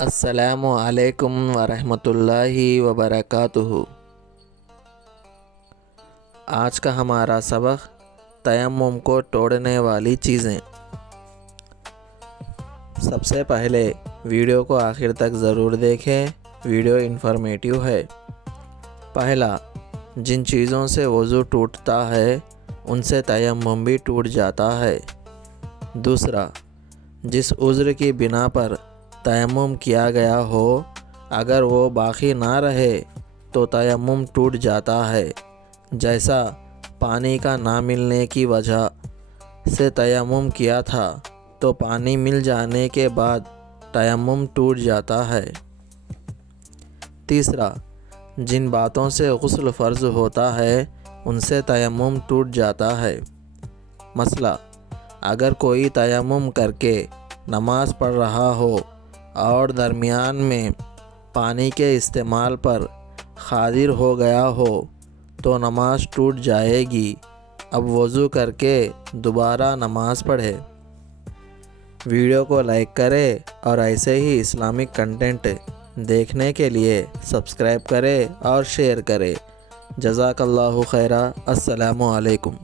السلام علیکم ورحمۃ اللہ وبرکاتہ۔ آج کا ہمارا سبق تیمم کو توڑنے والی چیزیں۔ سب سے پہلے ویڈیو کو آخر تک ضرور دیکھیں، ویڈیو انفارمیٹیو ہے۔ پہلا، جن چیزوں سے وضو ٹوٹتا ہے ان سے تیمم بھی ٹوٹ جاتا ہے۔ دوسرا، جس عذر کی بنا پر تیمم کیا گیا ہو اگر وہ باقی نہ رہے تو تیمم ٹوٹ جاتا ہے، جیسا پانی کا نہ ملنے کی وجہ سے تیمم کیا تھا تو پانی مل جانے کے بعد تیمم ٹوٹ جاتا ہے۔ تیسرا، جن باتوں سے غسل فرض ہوتا ہے ان سے تیمم ٹوٹ جاتا ہے۔ مثلا اگر کوئی تیمم کر کے نماز پڑھ رہا ہو اور درمیان میں پانی کے استعمال پر قادر ہو گیا ہو تو نماز ٹوٹ جائے گی۔ اب وضو کر کے دوبارہ نماز پڑھے۔ ویڈیو کو لائک کرے اور ایسے ہی اسلامک کنٹینٹ دیکھنے کے لیے سبسکرائب کرے اور شیئر کرے۔ جزاک اللہ خیرہ۔ السلام علیکم۔